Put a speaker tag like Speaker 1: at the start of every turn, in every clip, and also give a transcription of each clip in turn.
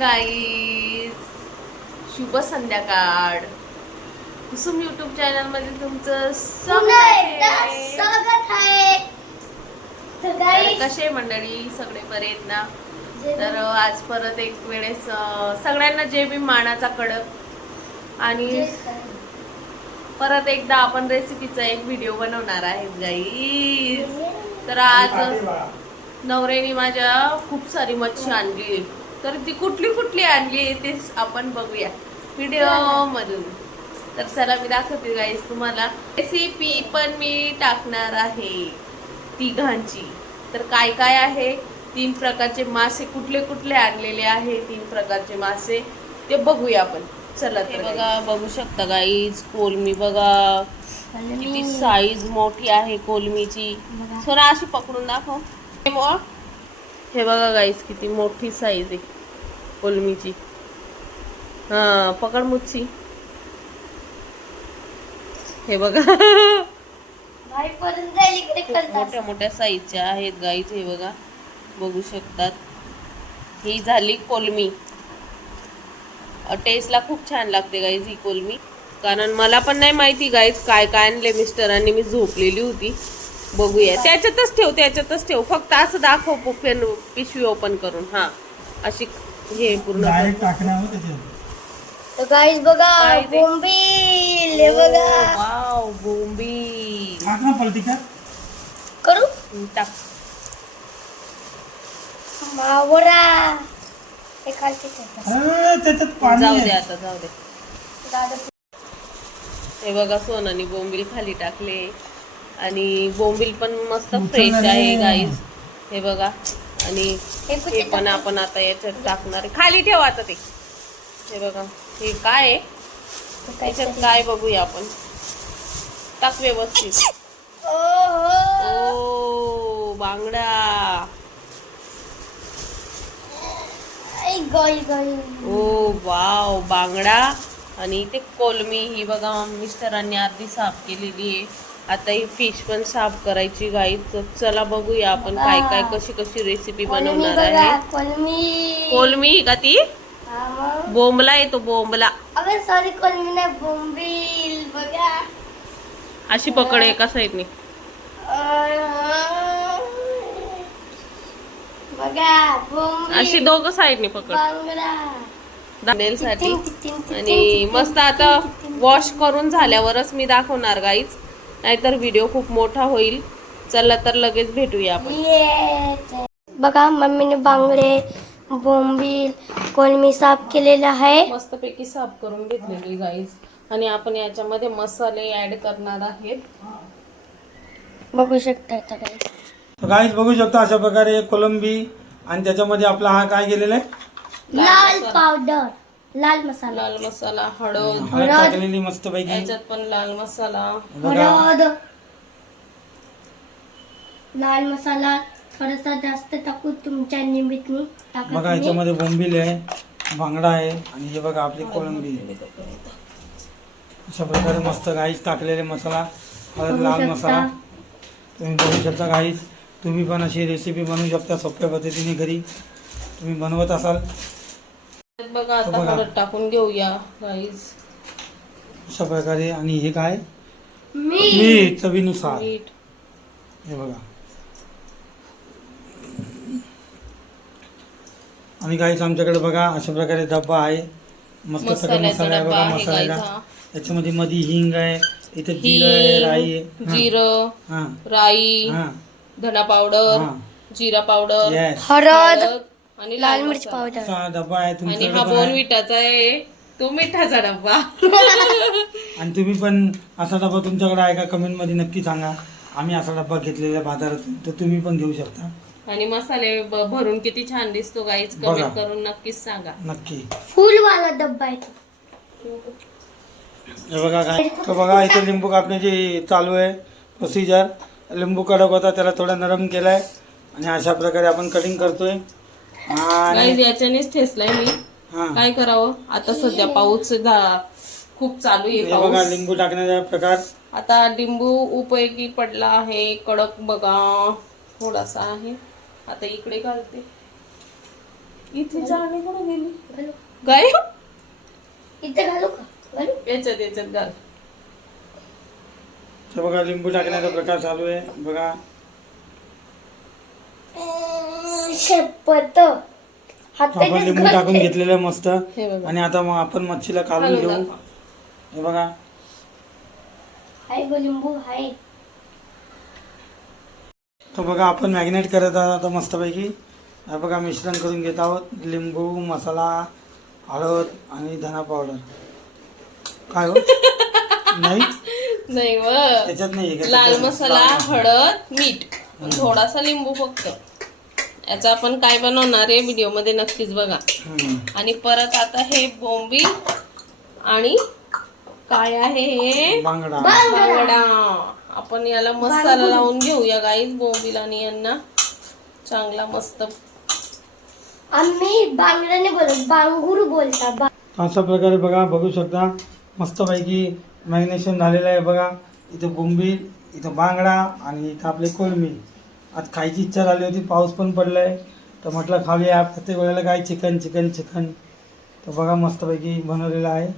Speaker 1: Guys शुभ संध्याकाळ. Kusum YouTube चॅनलमध्ये तुमचं स्वागत आहे.
Speaker 2: तर
Speaker 1: कसे मंडळी? सगळे बरे आहेत ना? तर आज परत एक वेळेस सगळ्यांना जे बी मानाचा कडक. आणि. परत एकदा आपण रेसिपीचा एक व्हिडिओ बनवणार आहे गाईज तर आज नवऱ्याने माझ्या खूप सारी मच्छी आणली. तर ती कुठली कुठली आणली आहे ते आपण बघूया. व्हिडिओ मधून. तर चला मी दाखवते गाईस तुम्हाला. रेसिपी पण मी टाकणार आहे तिघांची. तर काय काय आहे? तीन प्रकारचे मासे कुठले कुठले आणलेले आहे? तीन प्रकारचे मासे. ते बघूया आपण. चला ते बघा बघू शकता गाईज कोलमी बघा. किती साईज मोठी आहे कोलमीची. सोना अशी पकडून दाखव. हे बघ. गाईस किती मोठी साईज आहे कोलमीची हा पकड मुच्छी. हे बघा. मोठ्या मोठ्या साईजच्या आहेत गाईज हे बघा. बघू शकतात. ही झाली कोलमी टेस्टला खूप छान लागते गाईज ही कोलमी कारण मला पण नाही माहिती गाईज काय काय आणले मिस्टरांनी मी झोपलेली होती. बघूया. त्याच्यातच ठेव त्याच्यातच ठेव. फक्त असं दाखव पेन पिशवी ओपन करून. हा. अशी हे पूर्ण
Speaker 3: डायरेक्ट टाकण्यावर त्याच्यात
Speaker 2: तर गाईस बघा
Speaker 1: काय ते?
Speaker 2: बोंबील हे बघा.
Speaker 1: वाव बोंबी
Speaker 3: का?
Speaker 2: करू?
Speaker 1: टाक.
Speaker 2: मावरा. हे खालचे ठेवतात.
Speaker 3: अरे त्याच्यात पाणी
Speaker 1: जाऊ दे
Speaker 3: आहे.
Speaker 1: आता जाऊ दे.
Speaker 2: दादा
Speaker 1: हे बघा सोनानी बोंबील खाली टाकले. आणि बोंबील पण मस्त फ्रेश आहे. गाईज हे बघा. आणि
Speaker 2: हे
Speaker 1: पण आपण आता याच्यात टाकणार आहे. खाली ठेवा आता ते. हे बघा. हे काय आहे? त्याच्यात काय बघूया आपण? टाक व्यवस्थित. ओ बांगडा. ओ वाव बांगडा. आणि इथे कोलमी. ही बघा मिस्टरांनी अर्धी साफ केलेली आहे. आता ही फिश पण साफ करायची गाई तर चला बघूया आपण काय काय कशी कशी रेसिपी बनवणार आहे.
Speaker 2: कोलमी.
Speaker 1: कोलमी का ती?
Speaker 2: हा.
Speaker 1: बोंबला येतो बोंबला.
Speaker 2: सॉरी कोलमी नाही बोंबील. बघा.
Speaker 1: अशी पकड एका साईडने अशी दोघं साईडने पकड. आणि मस्त आता. वॉश करून झाल्यावरच मी दाखवणार गाईच नाहीतर व्हिडिओ खूप मोठा होईल. चला तर लगेच भेटूया आपण.
Speaker 2: बघा मम्मीने बांगडे बोंबील कोलमी साफ केलेला आहे.
Speaker 1: मस्तपैकी साफ करून घेतलेली गाईज आणि आपण याच्यामध्ये मसाले ऍड करणार आहेत.
Speaker 2: बघू शकता
Speaker 3: गाईज बघू शकता अशा प्रकारे कोलंबी आणि त्याच्यामध्ये आपला हा काय गेलेला आहे?
Speaker 2: लाल पावडर लाल मसाला.
Speaker 1: लाल मसाला हळद.
Speaker 3: हळद टाकलेली मस्त पैकी
Speaker 1: याच्यात पण लाल मसाला.
Speaker 3: बघा.
Speaker 2: हळद. लाल मसाला थोडासा जास्त टाकू तुमच्या निमित्तनी. टाका
Speaker 3: बघा. याच्यामध्ये बोंबील आहे बांगडा आहे आणि हे बघा आपली कोलंबी अशा प्रकारे मस्त गाईस टाकलेले मसाला. हळद
Speaker 2: बघू
Speaker 3: लाल
Speaker 2: शकता.
Speaker 3: मसाला. तुम्ही बघू शकता गाईस. तुम्ही पण अशी रेसिपी बनवू शकता सोप्या पद्धतीने घरी. तुम्ही बनवत असाल.
Speaker 1: बघा आता
Speaker 3: बघा.
Speaker 1: हळद टाकून घेऊया गाईज
Speaker 3: अशा प्रकारे आणि हे काय?
Speaker 2: मीठ.
Speaker 3: मीठ चवीनुसार.
Speaker 1: मीठ.
Speaker 3: हे बघा. आणि काहीच आमच्याकडे बघा अशा प्रकारे डब्बा आहे. मस्त सगळं
Speaker 1: मसाल्याचा
Speaker 3: मसाला आहे
Speaker 1: डब्बा
Speaker 3: बघा
Speaker 1: आहे
Speaker 3: मसाल्याला.
Speaker 1: गाईचा
Speaker 3: त्याच्यामध्ये मध्ये हिंग आहे इथे जिरं आहे राई आहे.
Speaker 1: ही. जिरं
Speaker 3: हां.
Speaker 1: राई
Speaker 3: हां.
Speaker 1: धना पावडर
Speaker 3: हां.
Speaker 1: जिरा पावडर
Speaker 3: येस
Speaker 2: हळद
Speaker 1: आणि
Speaker 2: लाल मिर्च
Speaker 1: मसाला.
Speaker 2: पावडर.
Speaker 3: असा डब्बा आहे
Speaker 1: आणि
Speaker 3: तुमच्याकडे
Speaker 1: हा
Speaker 3: पण
Speaker 1: बोन
Speaker 3: आहे.
Speaker 1: मिठाचा आहे. तो मिठाचा डब्बा.
Speaker 3: आणि तुम्ही पण असा डब्बा तुमच्याकडे आहे का? कमेंटमध्ये नक्की सांगा. आम्ही असा डब्बा घेतलेला बाजारातून तर तुम्ही पण घेऊ शकता.
Speaker 1: आणि मसाले ब- भरून किती छान दिसतो गाईच
Speaker 3: बघा.
Speaker 1: कमेंट करून नक्कीच सांगा.
Speaker 3: नक्की.
Speaker 2: फुलवाला डब्बा आहे तो.
Speaker 3: हे बघा काय तर बघा इथे लिंबू कापण्याची चालू आहे प्रोसिजर लिंबू कडक होता त्याला थोडा नरम केलाय. आणि अशा प्रकारे आपण कटिंग करतोय. आणि
Speaker 1: गाईज याच्यानेच ठेसलाय मी.
Speaker 3: हा.
Speaker 1: काय करावं? आता सध्या पाऊस झा- खूप चालू आहे
Speaker 3: हे बघा
Speaker 1: पाऊस.
Speaker 3: लिंबू टाकण्याचा प्रकार.
Speaker 1: आता लिंबू उपयोगी पडला आहे कडक बघा. थोडासा आहे. आता इकडे घालते. इथली चाळणी कुठे गेली?
Speaker 2: घालू.
Speaker 1: काय?
Speaker 2: इथे घालू का? घालू.
Speaker 1: याच्यात याच्यात घाल.
Speaker 3: बघा लिंबू टाकण्याचा प्रकार चालू आहे. बघा.
Speaker 2: शपथ.
Speaker 3: आपण लिंबू टाकून घेतलेलं आहे मस्त.
Speaker 1: हे बघा.
Speaker 3: आणि आता मग आपण मच्छीला काढून
Speaker 1: हलवून
Speaker 3: घेऊ. हे बघा.
Speaker 2: हाय गो लिंबू हाय.
Speaker 3: तर बघा आपण मॅग्नेट करत आहोत आता मस्तपैकी. हे बघा मिश्रण करून घेत आहोत. लिंबू मसाला हळद आणि धना पावडर काय हो? नाही?
Speaker 1: नाही व.
Speaker 3: त्याच्यात नाही आहे का?
Speaker 1: लाल
Speaker 3: त्याच्यात
Speaker 1: मसाला. हळद मीठ. थोडासा लिंबू फक्त. याचा आपण काय बनवणार आहे व्हिडिओमध्ये नक्कीच बघा. आणि परत आता हे बोंबील आणि काय आहे हे?
Speaker 3: बांगडा.
Speaker 1: बांगडा. आपण याला मसाला लावून घेऊया गाईज बोंबील आणि यांना. चांगला मस्त.
Speaker 2: आम्ही बांगड्याने बोलत बांगूर बोलता
Speaker 3: अशा प्रकारे बघा बघू शकता. मस्तपैकी मॅग्नेशन झालेलं आहे बघा. इथं बोंबील इथं बांगडा आणि इथं आपले कोलमी. आज खायची इच्छा झाली होती पाऊस पण पडला आहे तर म्हटलं खाऊया प्रत्येक वेळेला काय चिकन चिकन चिकन तर बघा मस्तपैकी बनवलेलं आहे.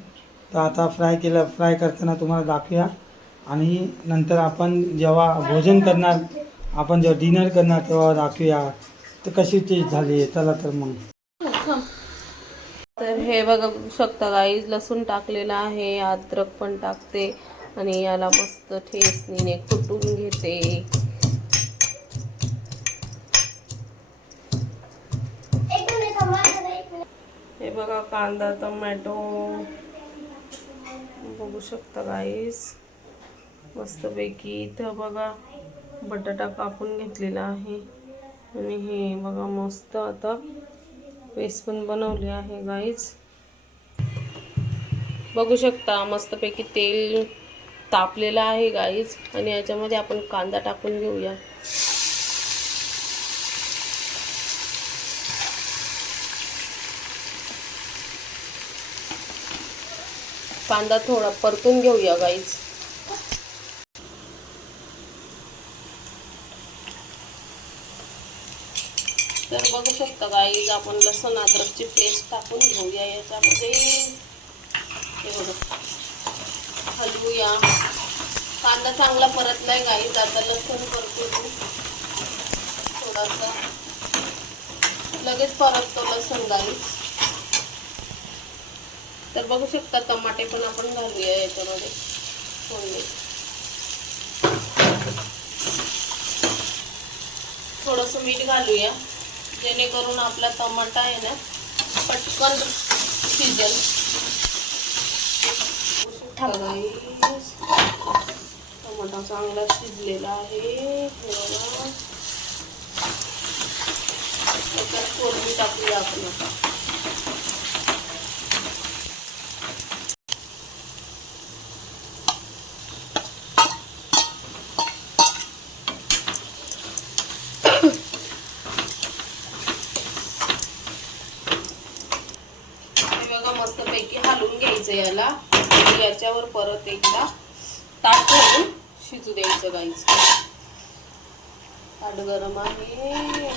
Speaker 3: तर आता फ्राय केलं फ्राय करताना तुम्हाला दाखवूया. आणि नंतर आपण जेव्हा भोजन करणार आपण जेव्हा डिनर करणार तेव्हा दाखवूया. तर कशी टेस्ट झाली आहे चला तर मग.
Speaker 1: तर हे बघा शकता गाईज लसूण टाकलेलं आहे अद्रक पण टाकते. आणि याला मस्त ठेसणीने कुटून घेते. हे बघा कांदा टोमॅटो. बघू शकता गाईस मस्तपैकी इथं बघा बटाटा कापून घेतलेला आहे. आणि हे बघा मस्त आता पेस्ट पण बनवली आहे गाईज बघू शकता मस्तपैकी तेल तापलेला आहे गाईज आणि याच्यामध्ये आपण कांदा टाकून घेऊया. कांदा थोडा परतून घेऊया गाईज तर बघू शकता गाईज आपण लसूण अद्रकची पेस्ट टाकून घेऊया याच्यामध्ये. हे बघा. बघूया कांदा चांगला परतलाय गाई आता लसूण परतून थोडासा. लगेच परततो लसूण गाई तर बघू शकता टमाटे पण आपण घालूया याच्यामध्ये. फोडणी. थोडस मीठ घालूया. जेणेकरून आपला टमाटा आहे ना पटकन शिजेल. टमाटा चांगला शिजलेला आहे. हे त्याच्यात फोडणी टाकूया आपण. आता बघा मस्तपैकी हलवून घ्यायचं याला. मग याच्यावर परत एकदा ताट ठेवून शिजू द्यायचं गाईच. ताट गरम आहे.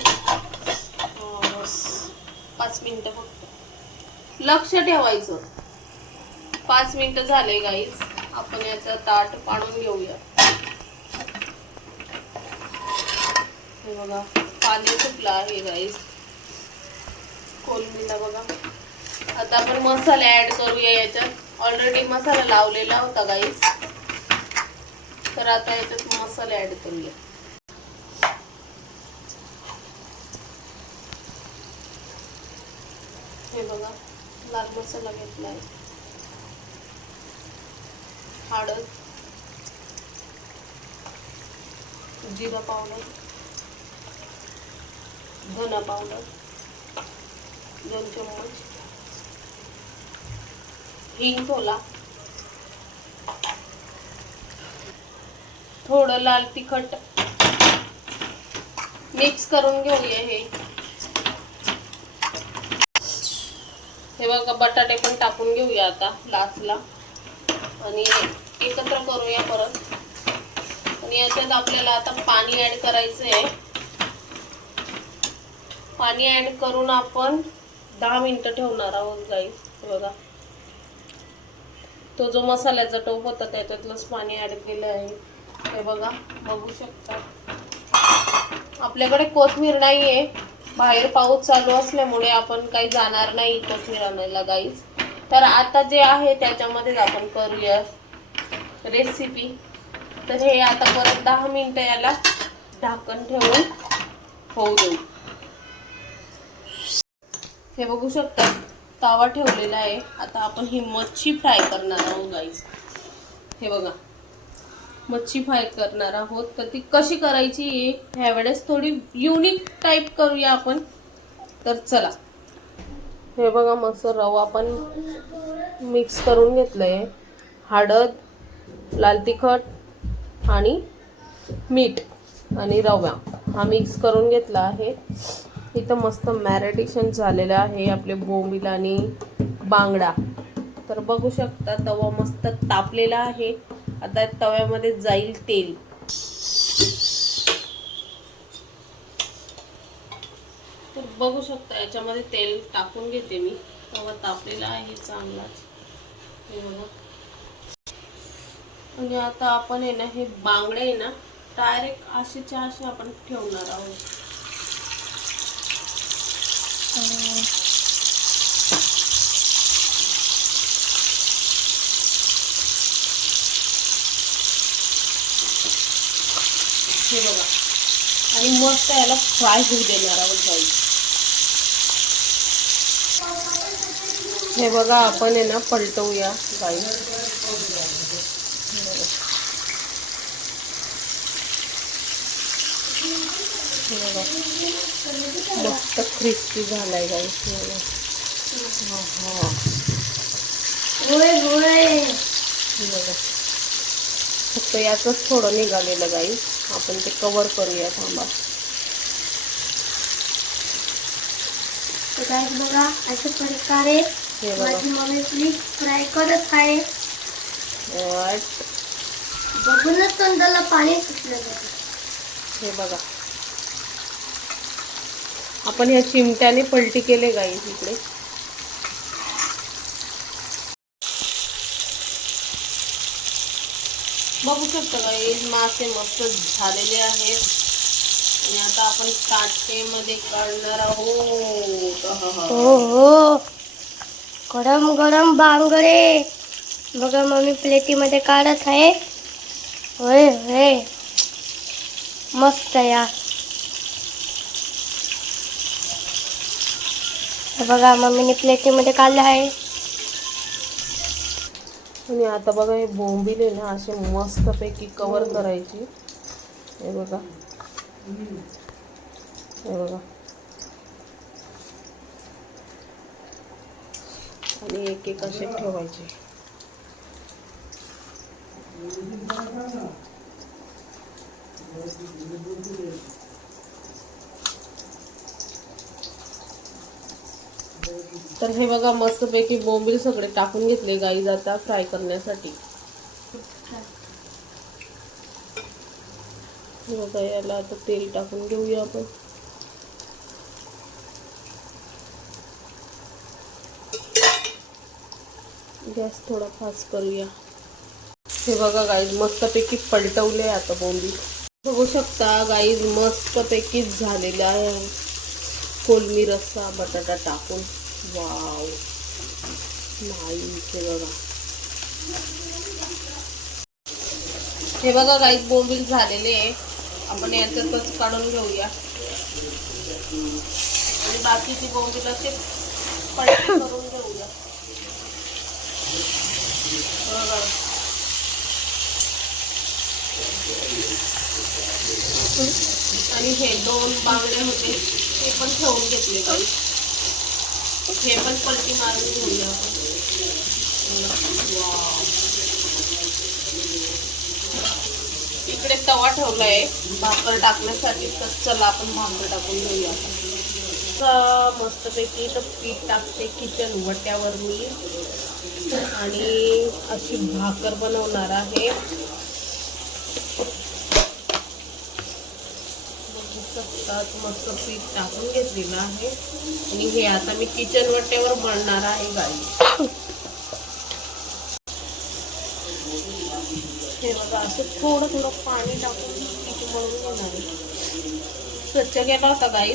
Speaker 1: पाच मिनटं फक्त. लक्ष ठेवायचं. पाच मिनटं झाले गाईज. आपण याचं ताट पाडून घेऊया. हे बघा पाणी सुटलं आहे गाईज. कोलमीला बघा. आता आपण मसाले ऍड करूया याच्यात. ऑलरेडी मसाला लावलेला होता गाईस तर आता याच्यात मसाले ऍड करूया. हे बघा लाल मसाला घेतलाय. हळद. जिरा पावडर धना पावडर दोन चम्मच. हिंग थोला थोडं लाल तिखट. मिक्स करून घेऊया हे. हे बघा बटाटे पण टाकून घेऊया आता लास्टला आणि एकत्र करूया परत. आणि याच्यात आपल्याला आता पाणी ऍड करायचं आहे पाणी ऍड करून आपण दहा मिनटं ठेवणार आहोत गाई बघा. तो जो मसाल्याचा टोप होता त्याच्यातलंच पाणी ऍड केलं आहे. हे बघा बघू शकता. आपल्याकडे कोथमीर नाहीये. बाहेर पाऊस चालू असल्यामुळे आपण काही जाणार नाही कोथमीर आणायला गाईच तर आता जे आहे त्याच्यामध्येच आपण करूया रेसिपी तर हे आता परत दहा मिनिटं याला ढाकण ठेवून होऊ देऊ. हे बघू शकता. तावा ठेवलेला आहे. आता आपण ही मच्छी फ्राय करणार आहोत गाईज हे बघा. मच्छी फ्राय करणार आहोत. तर ती कशी करायची ह्या वेळेस थोडी युनिक टाईप करूया आपण. तर चला. हे बघा मस्त रवा पण मिक्स करून घेतलंय. हळद लाल तिखट आणि मीठ आणि रवा हा मिक्स करून घेतला आहे. इथं मस्त मॅरिटेशन झालेलं आहे आपले बोंबील आणि बांगडा. तर बघू शकता तवा मस्त तापलेला आहे. आता तव्यामध्ये जाईल तेल. तर बघू शकता याच्यामध्ये तेल टाकून घेते मी. तवा तापलेला आहे चांगलाच. हे बघा. आणि आता आपण आहे ना हे बांगडे आहे ना डायरेक्ट असेच्या असे आपण ठेवणार आहोत हे बघा आणि मस्त याला फ्राय होऊ देणार आहोत गाई हे बघा आपण आहे ना पलटवूया गाई मस्त क्रिस्पी झालाय गाई फक्त याचंच थोडं निघालेलं गाई आपण ते कवर करूया थांबा.
Speaker 2: बघा अशा प्रकारे
Speaker 1: हे
Speaker 2: माझी मम्मी प्लीज फ्राय करत आहे? बघूनच तोंडाला पाणी सुटलं
Speaker 1: हे बघा. आपण ह्या चिमट्याने पलटी केले गाई इकडे. बघू शकता हे मासे मस्त झालेले आहेत. आणि आता आपण काटेमध्ये काढणार आहोत.
Speaker 2: हो हो गरम गरम बांगडे. बघा मम्मी प्लेटीमध्ये काढत आहे. होय होय. मस्त या बघा मम्मीने प्लेटीमध्ये काढलं आहे.
Speaker 1: आणि आता बघा हे बोंबील ना असे मस्तपैकी कवर करायची. हे बघा. हे बघा. आणि एक एक असे ठेवायचे. तर हे बघा, मस्तपैकी बोंबील सगळे टाकून घेतले गाई जाता फ्राय करण्यासाठी. बघा, याला आता तेल टाकून घेऊया आपण. गॅस थोडा फास्ट करूया. हे बघा, गाईज पलटवले आता बोंबी बघू शकता, गाईज मस्तपैकी झालेलं आहे. कोलमी रस्सा बटाटा टाकून. वाव. नाही हे बघा. हे बघा राईस बोंबील झालेले आहे. आपण याच्यातच काढून घेऊया. आणि बाकीची बोंबील असे पलटी करून घेऊया. बघा. आणि हे दोन बांगडे होते. ते पण ठेवून घेतले काही हे पण पलटी मारून घेऊया इकडे तवा ठेवलाय. भाकर टाकण्यासाठी तर चला आपण भाकर टाकून घेऊया. आता मस्तपैकी इथं पीठ टाकते किचन वट्यावर मी. आणि अशी भाकर बनवणार आहे. बघू मस्त पीठ टाकून घेतलेलं आहे. आणि हे आता मी किचन वट्ट्यावर मळणार आहे गाई हे बघा असं थोडं थोडं पाणी टाकून पीठ मळून घेणार स्वच्छ केला होता गाई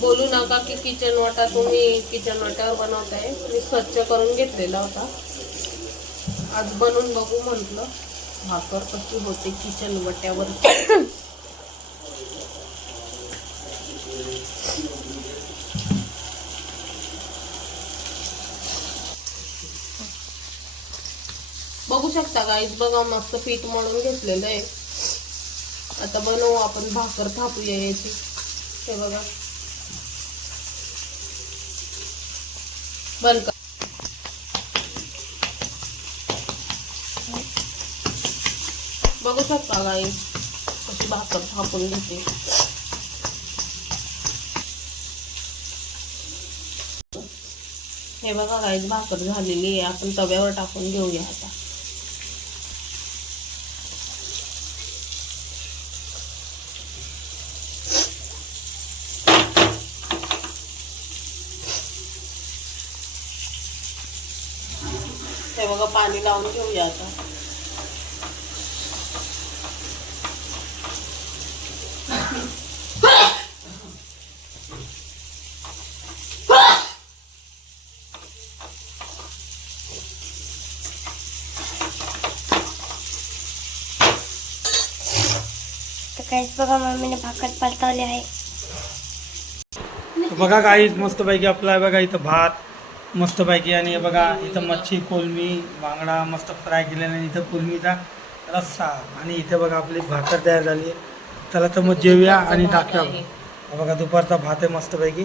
Speaker 1: बोलू नका की किचन वाटा तुम्ही किचन वाट्यावर बनवताय. मी स्वच्छ करून घेतलेला होता. आज बनवून बघू म्हटलं. भाकर कशी होते किचन वट्यावर. बघू शकता गाईज बघा मस्त पीठ मळून घेतलेलं आहे. आता बनवू आपण भाकर थापूया याची. हे बघा. बंद कर. बघू शकता गाई कशी भाकर थापून घेते. हे बघा गाईज भाकर झालेली आहे. आपण तव्यावर टाकून घेऊया आता. हे बघा पाणी लावून घेऊया आता.
Speaker 2: काहीच बघा मम्मीने भाकर परतवली आहे.
Speaker 3: तर बघा काही मस्तपैकी आपला बघा इथं भात. मस्तपैकी आणि हे बघा इथं मच्छी कोलमी बांगडा मस्त फ्राय केलेला आणि इथं कोलमीचा रस्सा. आणि इथे बघा आपली भाकर तयार झाली आहे. चला तर मग जेवूया आणि. हा बघा दुपारचा भात आहे मस्तपैकी.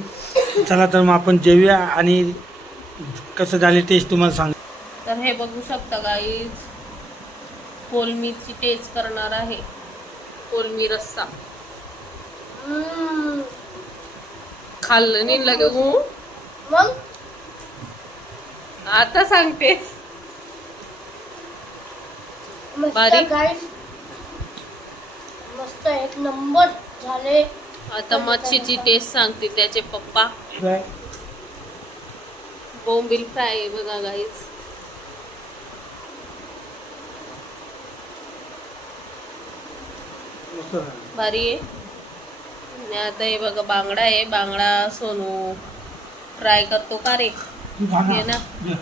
Speaker 3: चला तर मग आपण जेवूया आणि कसं झाली टेस्ट तुम्हाला सांग
Speaker 1: तर हे बघू शकता गाईज कोलमीची टेस्ट करणार आहे. कोलमी रस्सा. खाल्लं नाही लगे.
Speaker 2: मग?
Speaker 1: आता सांगतेस.
Speaker 2: मस्त
Speaker 1: बारीक?
Speaker 2: गाईस मस्त एक नंबर झाले.
Speaker 1: आता मच्छीची टेस्ट सांगते त्याचे पप्पा.
Speaker 3: काय?
Speaker 1: बोंबील फ्राय आहे बघा गाईज
Speaker 3: मस्त झालं.
Speaker 1: भारी आहे. आणि आता हे बघा बांगडा आहे. बांगडा सोनू. फ्राय करतो का रे?
Speaker 3: तू खा
Speaker 1: घे ना.
Speaker 3: घे.